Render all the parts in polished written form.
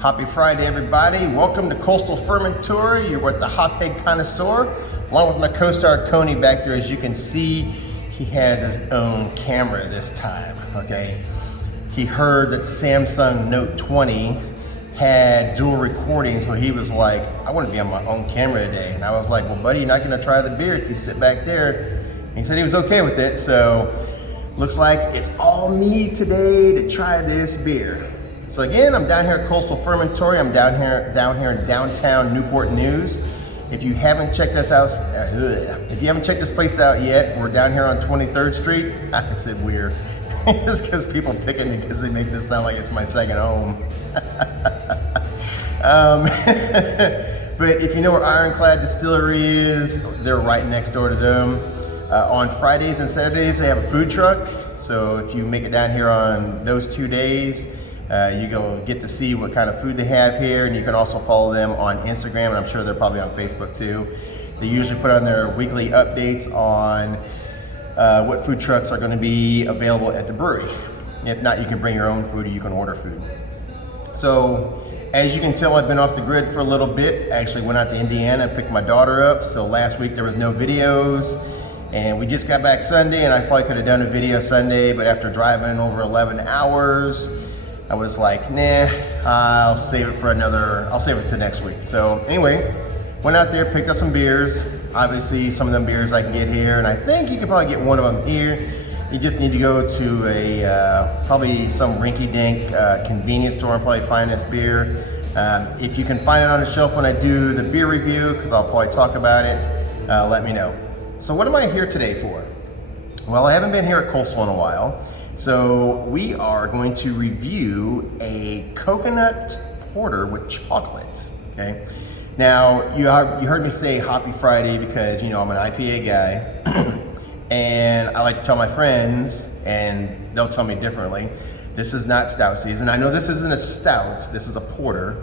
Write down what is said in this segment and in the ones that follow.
Happy Friday, everybody. Welcome to Coastal Fermentory. You're with the Hophead Connisaur, along with my co-star Coney back there. As you can see, he has his own camera this time, okay? He heard that the Samsung Note 20 had dual recording, so he was like, I want to be on my own camera today. And I was like, well, buddy, you're not going to try the beer if you sit back there. And he said he was okay with it, so looks like it's all me today to try this beer. So again, I'm down here at Coastal Fermentory. I'm down here in downtown Newport News. If you haven't checked us out, if you haven't checked this place out yet, we're down here on 23rd Street. I said weird. It's because people pick at me because they make this sound like it's my second home. But if you know where Ironclad Distillery is, they're right next door to them. On Fridays and Saturdays, they have a food truck. So if you make it down here on those 2 days, you go get to see what kind of food they have here, and you can also follow them on Instagram, and I'm sure they're probably on Facebook too. They usually put on their weekly updates on what food trucks are going to be available at the brewery. If not, you can bring your own food or you can order food. So as you can tell, I've been off the grid for a little bit. I actually went out to Indiana and picked my daughter up. So last week there was no videos, and we just got back Sunday, and I probably could have done a video Sunday, but after driving over 11 hours, I was like, nah, I'll save it to next week. So anyway, went out there, picked up some beers. Obviously, some of them beers I can get here, and I think you can probably get one of them here. You just need to go to a, probably some rinky-dink convenience store and probably find this beer. If you can find it on the shelf when I do the beer review, because I'll probably talk about it, let me know. So what am I here today for? Well, I haven't been here at Coastal in a while. So we are going to review a coconut porter with chocolate, okay? Now, you heard me say Hoppy Friday because, you know, I'm an IPA guy, and I like to tell my friends, and they'll tell me differently, this is not stout season. I know this isn't a stout, this is a porter,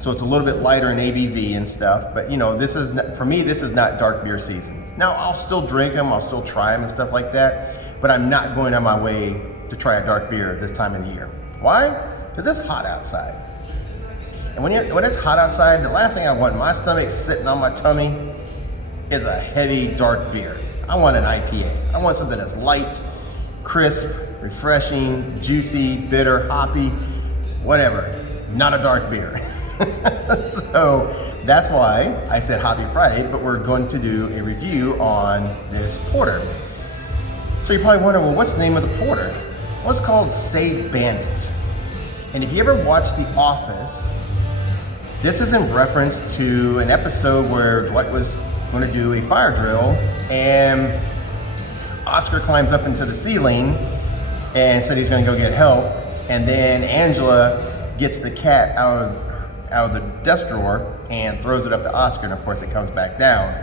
so it's a little bit lighter in ABV and stuff, but you know, this is, for me, this is not dark beer season. Now, I'll still drink them, I'll still try them and stuff like that, but I'm not going on my way to try a dark beer this time of the year. Why? Because it's hot outside. And when it's hot outside, the last thing I want in my stomach sitting on my tummy is a heavy dark beer. I want an IPA. I want something that's light, crisp, refreshing, juicy, bitter, hoppy, whatever. Not a dark beer. So that's why I said Happy Friday, but we're going to do a review on this porter. So you're probably wondering, well, what's the name of the porter? Well, it's called Save Bandit. And if you ever watched The Office, this is in reference to an episode where Dwight was going to do a fire drill, and Oscar climbs up into the ceiling and said he's going to go get help. And then Angela gets the cat out of the desk drawer and throws it up to Oscar, and of course it comes back down.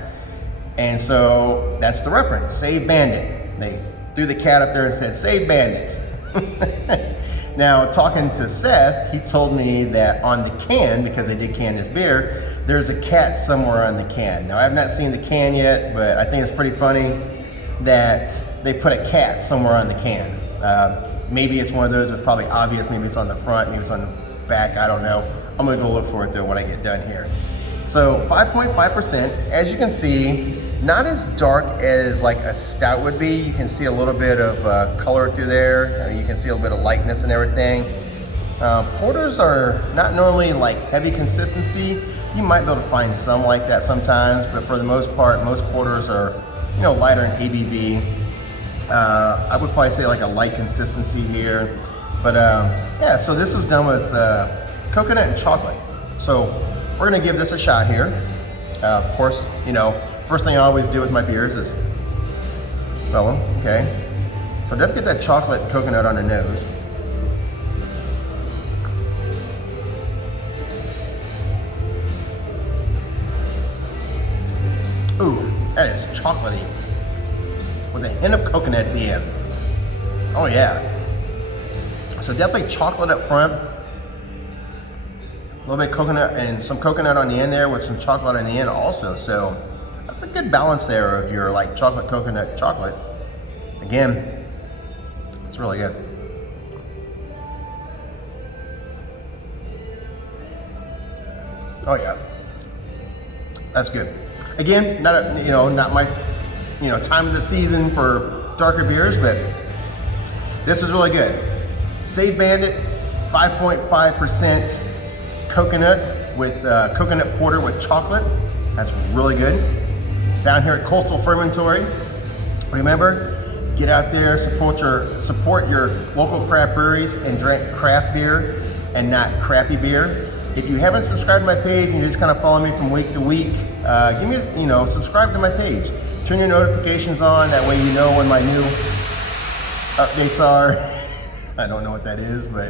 And so that's the reference, Save Bandit. They threw the cat up there and said, Save Bandit. Now, talking to Seth, he told me that on the can, because they did can this beer, there's a cat somewhere on the can. Now, I have not seen the can yet, but I think it's pretty funny that they put a cat somewhere on the can. Maybe it's one of those that's probably obvious. Maybe it's on the front, maybe it's on the back, I don't know. I'm gonna go look for it though when I get done here. So 5.5%, as you can see, not as dark as like a stout would be. You can see a little bit of color through there. I mean, you can see a little bit of lightness and everything. Porters are not normally like heavy consistency. You might be able to find some like that sometimes, but for the most part, most porters are, you know, lighter in ABV. I would probably say like a light consistency here. But yeah, so this was done with coconut and chocolate. So we're gonna give this a shot here. Of course, you know, first thing I always do with my beers is smell them, okay? So definitely get that chocolate and coconut on the nose. Ooh, that is chocolatey with a hint of coconut at the end. Oh yeah. So definitely chocolate up front. A little bit of coconut and some coconut on the end there with some chocolate on the end also. So that's a good balance there of your like chocolate, coconut, chocolate. Again, it's really good. Oh yeah, that's good. Again, not my time of the season for darker beers, but this is really good. Save Bandit, 5.5% coconut with coconut porter with chocolate. That's really good. Down here at Coastal Fermentory, remember, get out there, support your local craft breweries, and drink craft beer and not crappy beer. If you haven't subscribed to my page and you're just kind of following me from week to week, subscribe to my page. Turn your notifications on. That way you know when my new updates are. I don't know what that is, but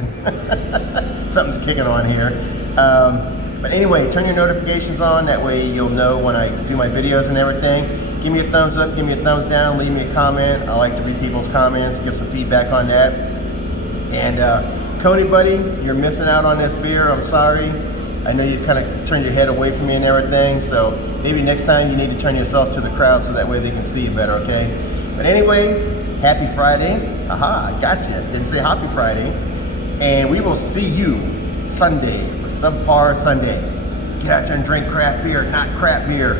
something's kicking on here. But anyway, turn your notifications on. That way you'll know when I do my videos and everything. Give me a thumbs up, give me a thumbs down, leave me a comment. I like to read people's comments, give some feedback on that. And Coney, buddy, you're missing out on this beer. I'm sorry. I know you've kind of turned your head away from me and everything, so maybe next time you need to turn yourself to the crowd so that way they can see you better, okay? But anyway, happy Friday. Aha, gotcha. Didn't say Hoppy Friday. And we will see you Sunday for Subpar Sunday. Get out there and drink craft beer, not crap beer.